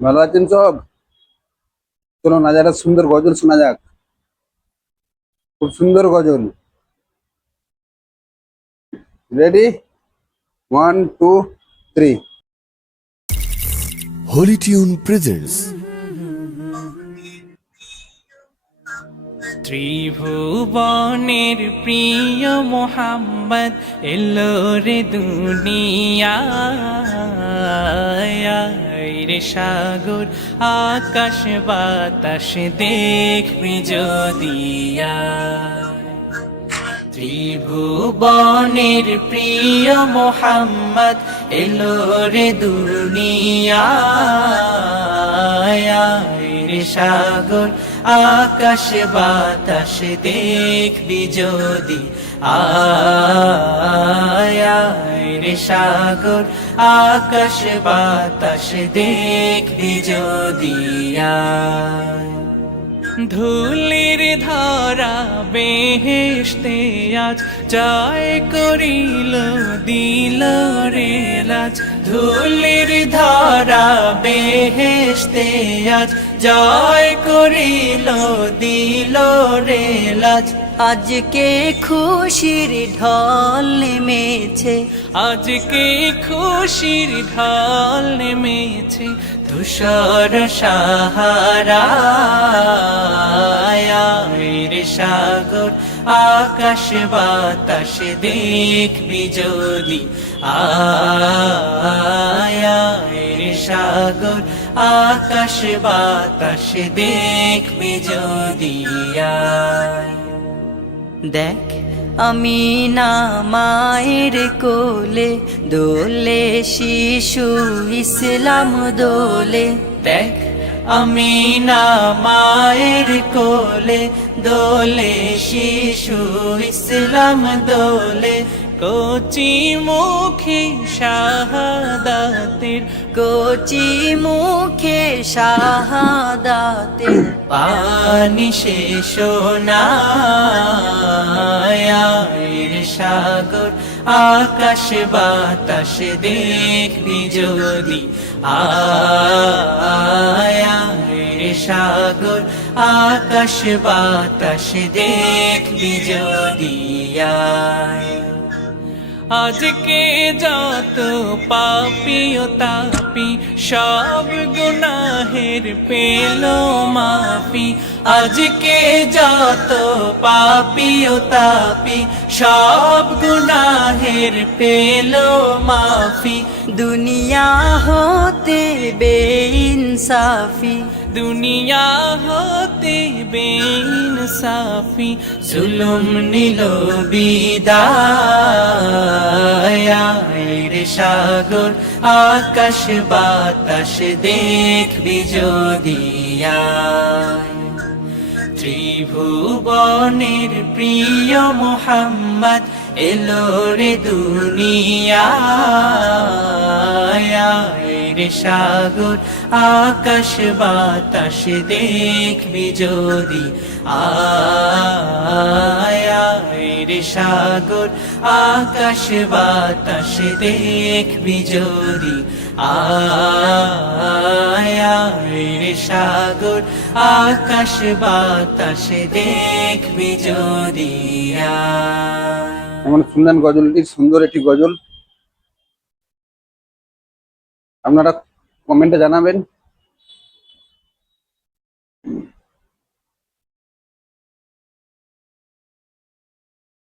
ভালো আছেন সব? চলুন আজ একটা সুন্দর গজল শোনা যাক। খুব সুন্দর গজল। রেডি? 1 2 3। হোলি টিউন প্রেজেন্টস ত্রিভুবনের প্রিয় মোহাম্মদ এলো রে দুনিয়ায় রে সাগর আকাশ বাতাস দেখবি যদিয়া ত্রিভুবনের প্রিয় মোহাম্মদ এলো রে দুনিয়ায় রে সাগর আকাশ বাতাস দেখবি যদি আয় রে সাগর আকাশ বাতাস দেখবি যদি ধুলির ধরা বেহেশতে আজ জয় করিল দিল রে লাজ ধুলির ধরা বেহেশতে আজ জয় করিল দিল রে লাজ আজকে খুশির ঢল নেমেছে, আজকে খুশির ঢল নেমেছে তুষার সাহারায় রে সাগর আকাশ বাতাস দেখবি যদি আয় রে সাগর আকাশ বাতাস দেখবি যদি দেখ আমি না মায়ের কোলে দোলে শিশু ইসলাম দোলে। দেখ আমি না মায়ের কোলে দোলে শিশু ইসলাম দোলে কচি মুখে শাহাদাতের কচি মুখে শাহাদাতের পানি শেষ নায়ের সাগর আকাশ বাতাস দেখবি যদি আয়ের সাগর আকাশ বাতাস দেখবি যদি আজকে যত পাপি ও তাপি সব গুনাহের পেল মাফি আজকে যত পাপি ও তাপি সব গুনাহের পেল মাফি দুনিয়া হতে বেইনসাফি দুনিয়া হতে বেইনসাফি জুলুম নিল বিদায় রে সাগর আকাশ বাতাস দেখবি যদি ত্রিভুবনের প্রিয় মোহাম্মদ এলো রে দুনিয়ায় রে সাগর আকাশ বাতাস দেখবি যদি আয় রে সাগর আকাশ বাতাস দেখবি যদি আয় রে সাগর আকাশ বাতাস দেখবি যদি এমন শুনলেন গজলটি, সুন্দর একটি গজল। আপনারা কমেন্টে জানাবেন।